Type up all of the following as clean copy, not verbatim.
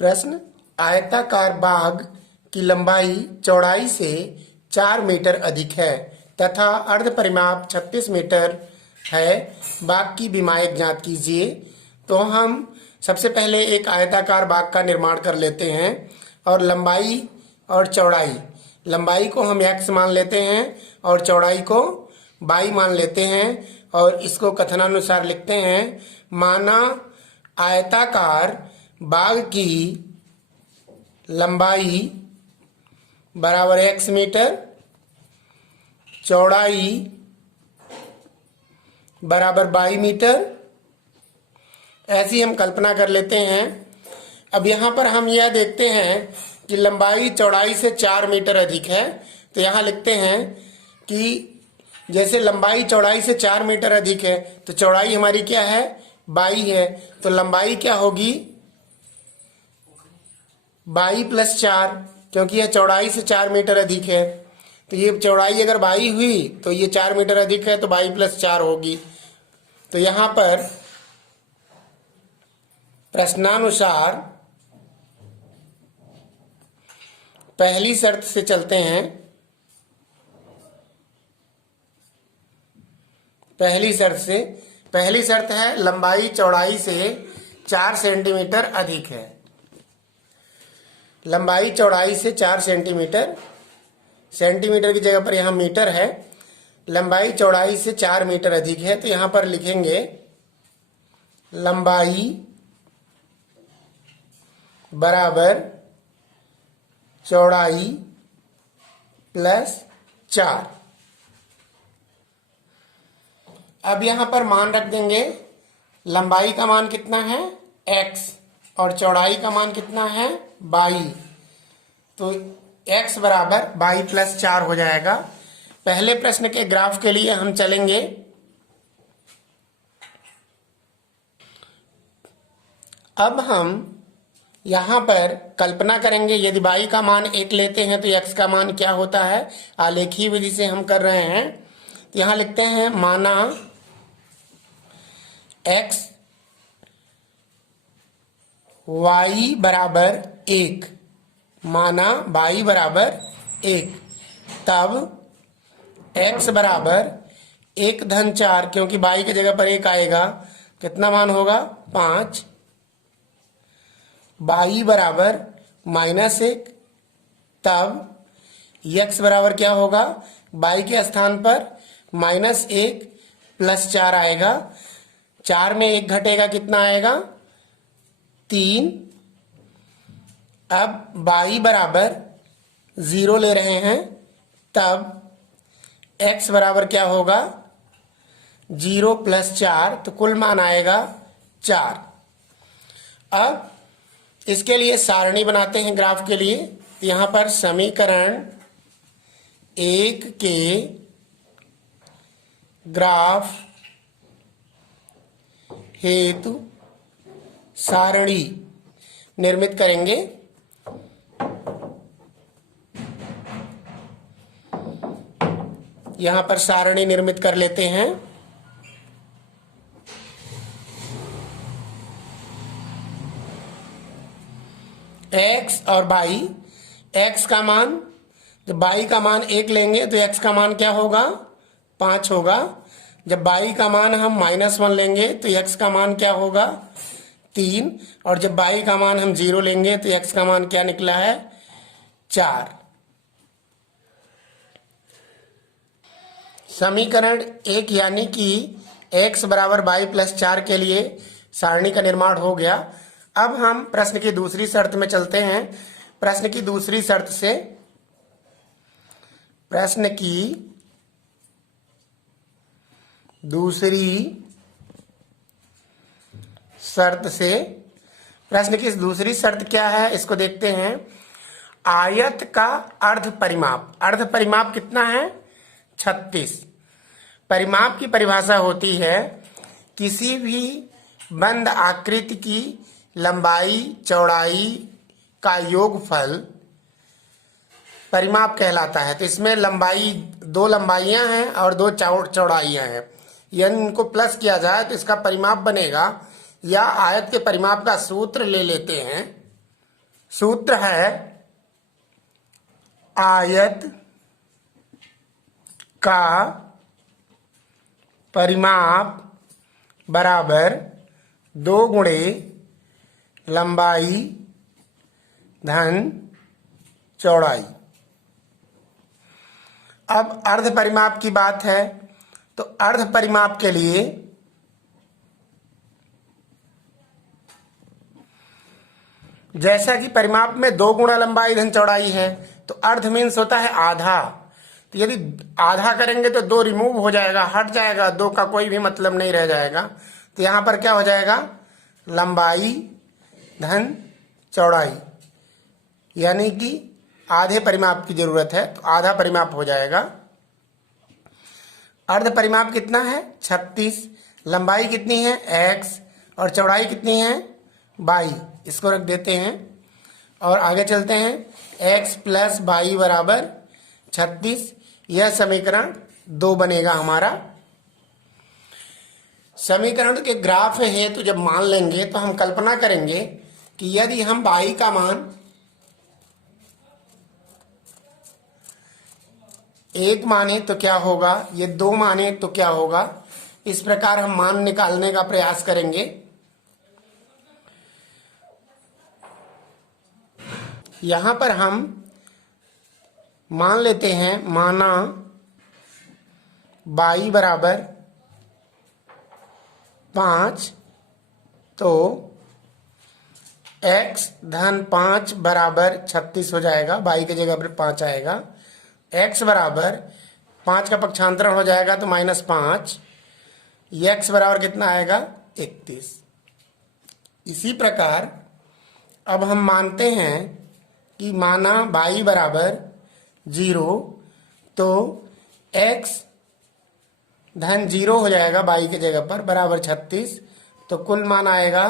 प्रश्न, आयताकार बाग की लंबाई चौड़ाई से 4 मीटर अधिक है तथा अर्ध परिमाप 36 मीटर है। बाग की विमायक ज्ञात कीजिए। तो हम सबसे पहले एक आयताकार बाग का निर्माण कर लेते हैं और लंबाई और चौड़ाई, लंबाई को हम x मान लेते हैं और चौड़ाई को y मान लेते हैं और इसको कथनानुसार लिखते हैं। माना आयताकार बाग की लंबाई बराबर x मीटर, चौड़ाई बराबर y मीटर, ऐसी हम कल्पना कर लेते हैं। अब यहाँ पर हम यह देखते हैं कि लंबाई चौड़ाई से 4 मीटर अधिक है, तो यहाँ लिखते हैं कि जैसे लंबाई चौड़ाई से 4 मीटर अधिक है तो चौड़ाई हमारी क्या है, 22 है। तो लंबाई क्या होगी, 22 + 4, क्योंकि यह चौड़ाई से 4 मीटर अधिक है। तो ये चौड़ाई अगर 22 हुई तो ये 4 मीटर अधिक है, तो 22 + 4 होगी। तो यहाँ पर प्रश्नानुसार पहली शर्त से चलते हैं। पहली शर्त है लंबाई चौड़ाई से 4 सेंटीमीटर अधिक है। लंबाई चौड़ाई से 4 सेंटीमीटर, सेंटीमीटर की जगह पर यहाँ मीटर है। लंबाई चौड़ाई से 4 मीटर अधिक है, तो यहाँ पर लिखेंगे लंबाई बराबर चौड़ाई + 4। अब यहाँ पर मान रख देंगे, लंबाई का मान कितना है x और चौड़ाई का मान कितना है y। तो x बराबर y + 4 हो जाएगा। पहले प्रश्न के ग्राफ के लिए हम चलेंगे। अब हम यहाँ पर कल्पना करेंगे, यदि y का मान 1 लेते हैं तो x का मान क्या होता है, आलेखीय विधि से हम कर रहे हैं। तो यहाँ लिखते हैं माना x y बराबर 1, माना y बराबर 1, तब x बराबर 1 + 4, क्योंकि y की जगह पर 1 आएगा, कितना मान होगा 5। y बराबर -1, तब x बराबर क्या होगा, y के स्थान पर -1 + 4 आएगा। 4 में 1 घटेगा, कितना आएगा 3। अब y बराबर 0 ले रहे हैं, तब x बराबर क्या होगा 0 + 4, तो कुल मान आएगा 4। अब इसके लिए सारणी बनाते हैं ग्राफ के लिए। यहाँ पर समीकरण 1 के ग्राफ हेतु सारणी निर्मित करेंगे। यहाँ पर सारणी निर्मित कर लेते हैं। x और y, x का मान, जब y का मान 1 लेंगे तो x का मान क्या होगा 5 होगा। जब y का मान हम -1 लेंगे तो x का मान क्या होगा 3, और जब y का मान हम 0 लेंगे तो x का मान क्या निकला है 4। समीकरण 1 यानी कि x बराबर y + 4 के लिए सारणी का निर्माण हो गया। अब हम प्रश्न की दूसरी शर्त में चलते हैं। प्रश्न की दूसरी शर्त से प्रश्न की दूसरी शर्त क्या है, इसको देखते हैं। आयत का अर्ध परिमाप कितना है 36। परिमाप की परिभाषा होती है किसी भी बंद आकृति की लंबाई चौड़ाई का योगफल परिमाप कहलाता है। तो इसमें लंबाई 2 लंबाइयां हैं और 2 चौड़ाइयां हैं, यानी इनको प्लस किया जाए तो इसका परिमाप बनेगा। या आयत के परिमाप का सूत्र ले लेते हैं। सूत्र है आयत का परिमाप बराबर 2 गुणे लंबाई धन चौड़ाई। अब अर्ध परिमाप की बात है तो अर्ध परिमाप के लिए जैसा कि परिमाप में 2 गुणा लंबाई धन चौड़ाई है तो अर्ध मीन्स होता है आधा। तो यदि आधा करेंगे तो 2 रिमूव हो जाएगा, हट जाएगा, 2 का कोई भी मतलब नहीं रह जाएगा। तो यहां पर क्या हो जाएगा, लंबाई धन चौड़ाई, यानी कि आधे परिमाप की जरूरत है तो आधा परिमाप हो जाएगा। अर्ध परिमाप कितना है 36, लंबाई कितनी है x और चौड़ाई कितनी है 22। इसको रख देते हैं और आगे चलते हैं। x प्लस 22 बराबर 36, यह समीकरण 2 बनेगा हमारा। समीकरण के ग्राफ है तो जब मान लेंगे तो हम कल्पना करेंगे कि यदि हम 22 का मान 1 माने तो क्या होगा, ये 2 माने तो क्या होगा। इस प्रकार हम मान निकालने का प्रयास करेंगे। यहां पर हम मान लेते हैं, माना 22 बराबर 5 तो x धन 5 बराबर 36 हो जाएगा, 22 की जगह पर 5 आएगा। x बराबर 5 का पक्षांतरण हो जाएगा तो -5, x बराबर कितना आएगा 31। इसी प्रकार अब हम मानते हैं कि माना 22 बराबर 0 तो x धन 0 हो जाएगा 22 की जगह पर बराबर 36, तो कुल मान आएगा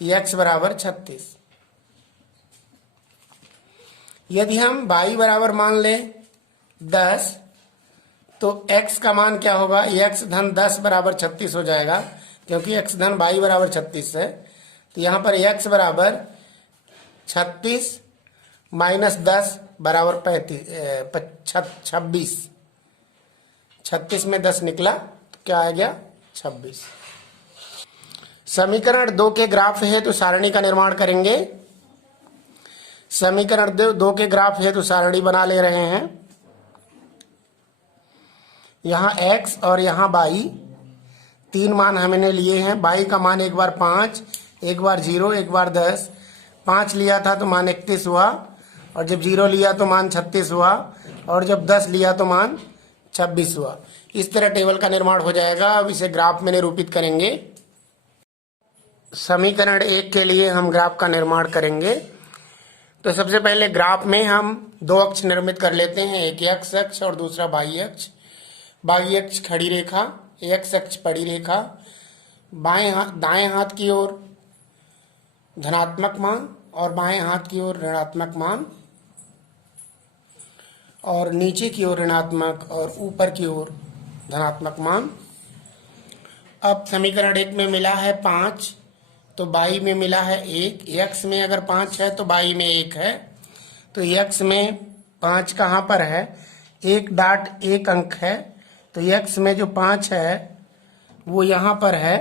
x बराबर 36। यदि हम 22 बराबर मान ले 10 तो x का मान क्या होगा, x धन 10 बराबर 36 हो जाएगा, क्योंकि x धन 22 बराबर 36 है। तो यहाँ पर x बराबर 36 माइनस 10 बराबर 26। 36 में 10 निकला तो क्या आ गया 26। समीकरण 2 के ग्राफ है तो सारणी का निर्माण करेंगे। समीकरण 2 के ग्राफ है तो सारणी बना ले रहे हैं। यहाँ x और यहाँ y 3 मान हमने लिए हैं। y का मान एक बार 5, एक बार 0, एक बार 10। 5 लिया था तो मान 31 हुआ, और जब 0 लिया तो मान 36 हुआ, और जब 10 लिया तो मान 26 हुआ। इस तरह टेबल का निर्माण हो जाएगा। अब इसे ग्राफ में निरूपित करेंगे। समीकरण 1 के लिए हम ग्राफ का निर्माण करेंगे। तो सबसे पहले ग्राफ में हम 2 अक्ष निर्मित कर लेते हैं, एक x अक्ष और दूसरा y अक्ष। y अक्ष खड़ी रेखा, x अक्ष पड़ी रेखा। दाएं हाथ की ओर धनात्मक मान और बाएं हाथ की ओर ऋणात्मक मान, और नीचे की ओर ऋणात्मक और ऊपर की ओर धनात्मक मान। अब समीकरण 1 में मिला है 5 तो y में मिला है 1। x में अगर 5 है तो y में 1 है। तो x में 5 कहाँ पर है, 1.1 अंक है। तो x में जो 5 है वो यहाँ पर है,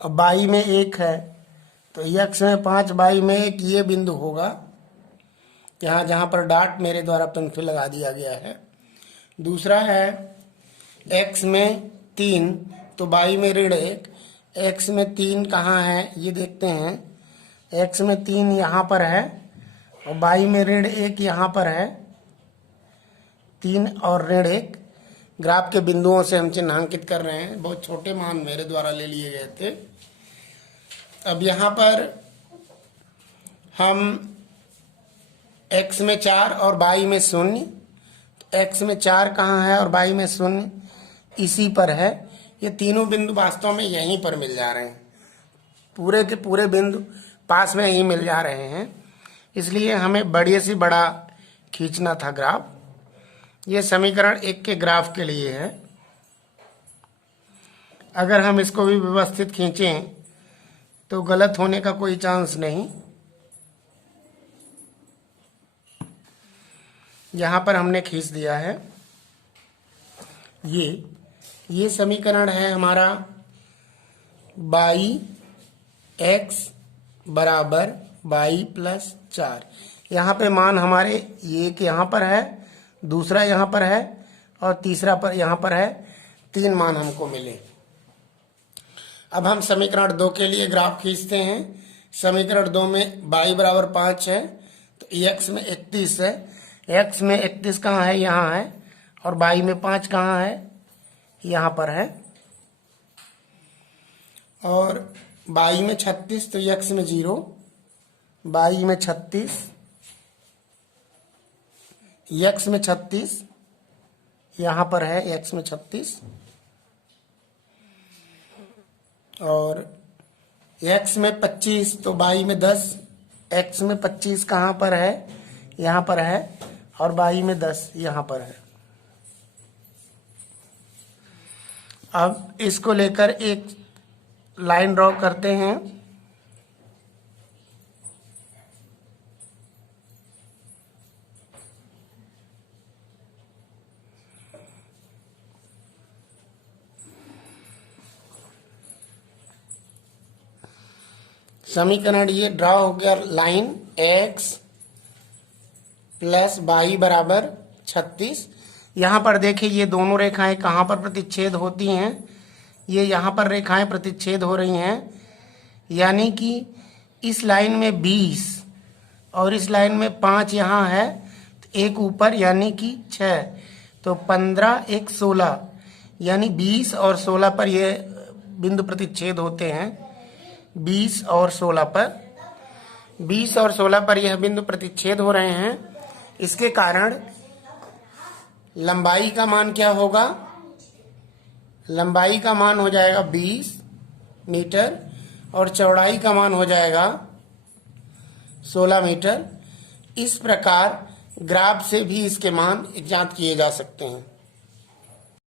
और y में 1 है। तो x में 5 y में 1 ये बिंदु होगा, यहाँ जहाँ पर डॉट मेरे द्वारा पेंसिल लगा दिया गया है। दूसरा है x में 3 तो y में ऋण 1। x में 3 कहाँ है ये देखते हैं। x में 3 यहाँ पर है और y में ऋण 1 यहाँ पर है। 3 और ऋण 1 ग्राफ के बिंदुओं से हम चिन्हांकित कर रहे हैं। बहुत छोटे मान मेरे द्वारा ले लिए गए थे। अब यहाँ पर हम x में 4 और y में 0, तो x में 4 कहाँ है और y में 0 इसी पर है। ये तीनों बिंदु वास्तव में यहीं पर मिल जा रहे हैं, पूरे के पूरे बिंदु पास में ही मिल जा रहे हैं। इसलिए हमें बड़े से बड़ा खींचना था ग्राफ। ये समीकरण 1 के ग्राफ के लिए है। अगर हम इसको भी व्यवस्थित खींचें तो गलत होने का कोई चांस नहीं। यहाँ पर हमने खींच दिया है। ये समीकरण है हमारा बाई एक्स बराबर बाई प्लस 4। यहाँ पे मान हमारे एक यहाँ पर है, दूसरा यहाँ पर है और तीसरा पर यहाँ पर है। 3 मान हमको मिले। अब हम समीकरण 2 के लिए ग्राफ खींचते हैं। समीकरण 2 में y बराबर 5 है तो x में 31 है। x में 31 कहाँ है? यहाँ है। और y में 5 कहाँ है? यहाँ पर है। और y में 36 तो x में 0, y में 36, x में 36 यहाँ पर है, x में 36 और x में 25 तो y में 10, x में 25 कहाँ पर है? यहाँ पर है। और y में 10 यहाँ पर है। अब इसको लेकर एक लाइन ड्रॉ करते हैं। समीकरण ये ड्रॉ हो गया। लाइन x प्लस y बराबर 36। यहाँ पर देखिए ये दोनों रेखाएं कहाँ पर प्रतिच्छेद होती हैं? ये यहाँ पर रेखाएं प्रतिच्छेद हो रही हैं। यानी कि इस लाइन में 20 और इस लाइन में 5 यहाँ है तो एक ऊपर यानी कि 6, तो 15 एक 16 यानी 20 और 16 पर ये बिंदु प्रतिच्छेद होते हैं। 20 और 16 पर यह बिंदु प्रतिच्छेद हो रहे हैं। इसके कारण लंबाई का मान क्या होगा? लंबाई का मान हो जाएगा 20 मीटर और चौड़ाई का मान हो जाएगा 16 मीटर। इस प्रकार ग्राफ से भी इसके मान ज्ञात किए जा सकते हैं।